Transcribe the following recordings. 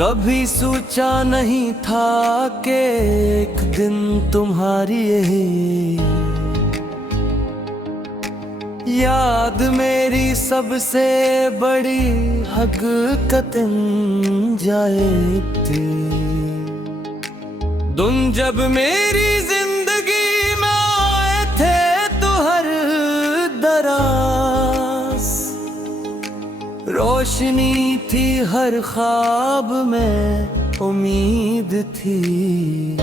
कभी सोचा नहीं था कि एक दिन तुम्हारी यही याद मेरी सबसे बड़ी हकीकत जाएगी। तुम जब मेरी जिंदगी में आए थे तो हर दराज रोशनी थी, हर ख्वाब में उम्मीद थी,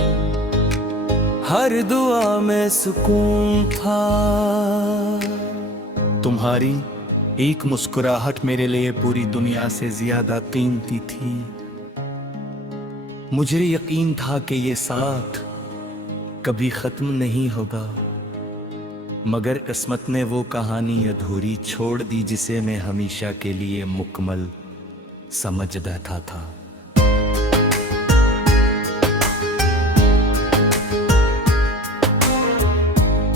हर दुआ में सुकून था। तुम्हारी एक मुस्कुराहट मेरे लिए पूरी दुनिया से ज्यादा कीमती थी। मुझे यकीन था कि ये साथ कभी खत्म नहीं होगा, मगर किस्मत ने वो कहानी अधूरी छोड़ दी जिसे मैं हमेशा के लिए मुकम्मल समझ बैठा था।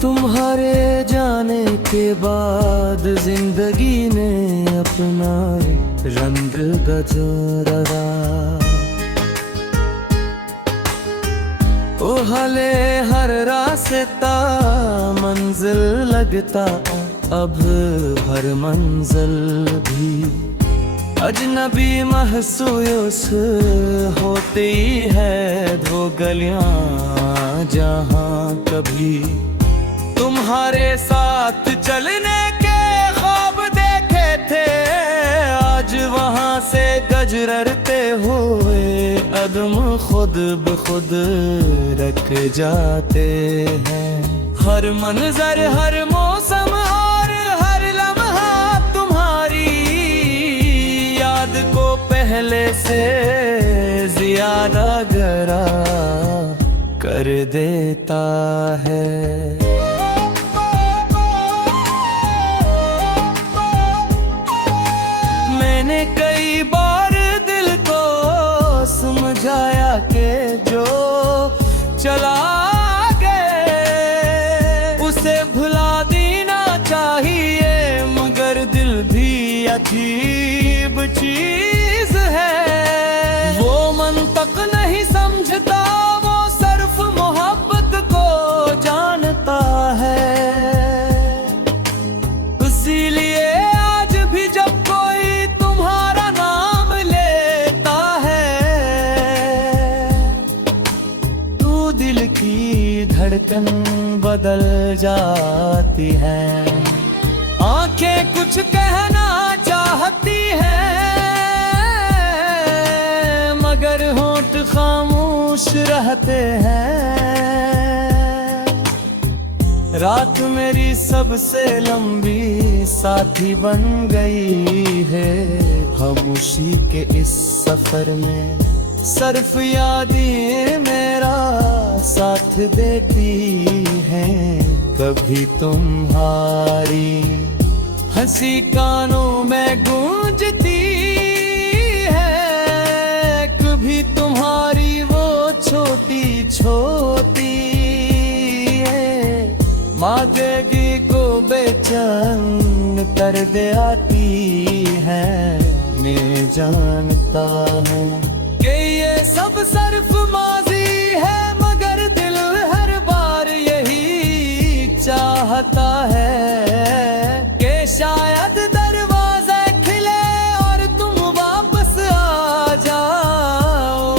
तुम्हारे जाने के बाद जिंदगी ने अपना रंग बदला। ओ हले हर रास्ता मंजिल लगता, अब हर मंजिल भी अजनबी महसूस होती है। वो गलियां जहां कभी तुम्हारे साथ चलने के ख्वाब देखे थे, आज वहां से गजरते हुए अदम खुद ब खुद रख जाते हैं। हर मंजर, हर मौसम और हर लम्हा तुम्हारी याद को पहले से ज्यादा गहरा कर देता है। मैंने कई बार दिल को समझाया कि जो चला गए उसे भुला देना चाहिए, मगर दिल भी अजीब चीज है। वो मंतक नहीं समझता, वो सिर्फ मोहब्बत को जानता है। इसीलिए आज भी जब कोई तुम्हारा नाम लेता है तो दिल की धड़कन बदल जाती है। आंखें कुछ कहना चाहती हैं मगर होंठ खामोश रहते हैं। रात मेरी सबसे लंबी साथी बन गई है। खामोशी के इस सफर में सिर्फ यादें मेरा साथ देती हैं। कभी तुम्हारी हंसी कानों में गूंजती है, कभी तुम्हारी वो छोटी छोटी मांगेगी को बेचैन कर दे आती है। मैं जानता हूँ कि ये सब सिर्फ माजी है, मगर दिल हर बार यही चाहता है कि शायद दरवाजा खिले और तुम वापस आ जाओ।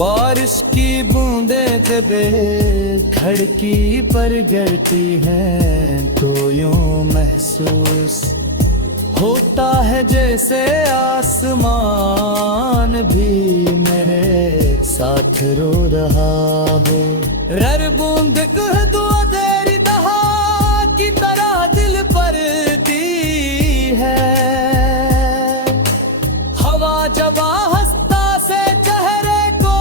बारिश की बूंदें जब खिड़की पर गिरती हैं तो यूं महसूस होता है जैसे आसमान भी मेरे साथ रो रहा हो। रर बूंद कह दो तेरी दहा की तरह दिल पड़ती है। हवा जब हंसता से चेहरे को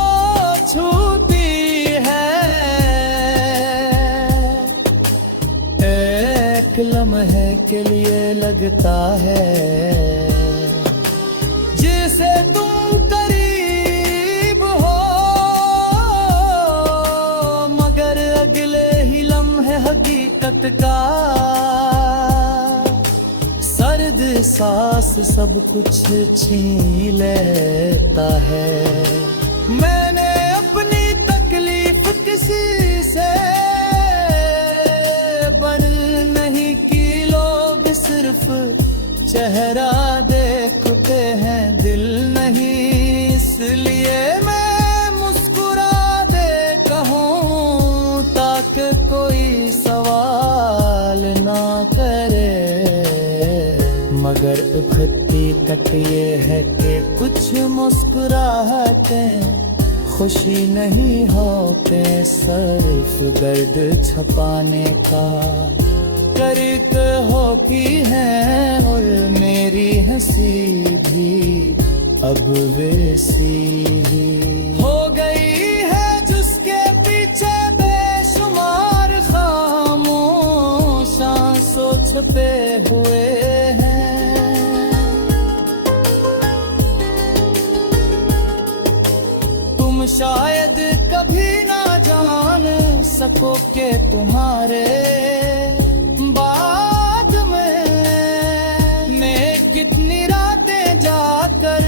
छूती है। एक लम्हे के लिए लगता है जिसे तुम करीब हो, मगर अगले ही लम्हे हकीकत हकीकत का सर्द सांस सब कुछ छीन लेता है। मैंने अपनी तकलीफ किसी से बयां नहीं की, लोग सिर्फ चेहरा देखते हैं दिल नहीं, इसलिए मैं मुस्कुरा दे कहूँ ताकि कोई सवाल ना करे। मगर हकीकत ये है कि कुछ मुस्कुराहटें खुशी नहीं होते, सिर्फ दर्द छपाने का तरीक होती है। और मेरी हंसी भी अब वैसी ही हो गई है जिसके पीछे बेशुमार खामोश आंसू छुपे हुए हैं। तुम शायद कभी ना जान सको कि तुम्हारे बाद में कितनी रातें जाकर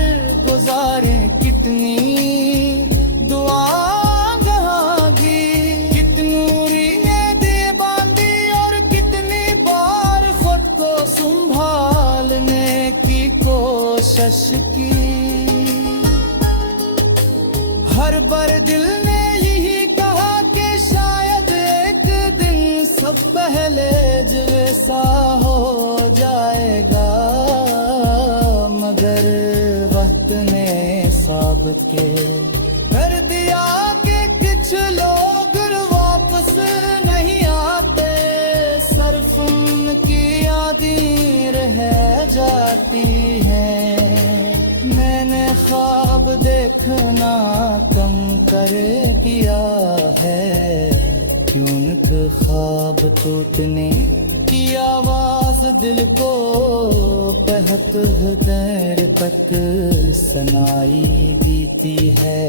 गुजारे, कितनी दुआ गहागी, कितनी नींदें बांधी और कितनी बार खुद को संभालने की कोशिश की। हर बार दिल ने यही कहा कि शायद एक दिन सब पहले जैसा हो जाएगा, मगर वक्त ने साबित कर दिया कि कुछ लोग वापस नहीं आते, सिर्फ उनकी यादें रह जाती हैं। मैंने ख्वाब देखना कम कर दिया है, क्यों न ख्वाब टूटने की आवाज दिल को बहुत देर तक सुनाई देती है।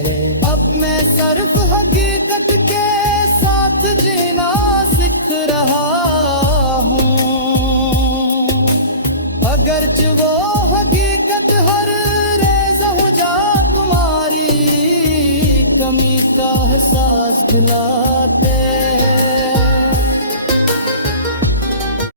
अब मैं सिर्फ हकीकत के साथ जीना सीख रहा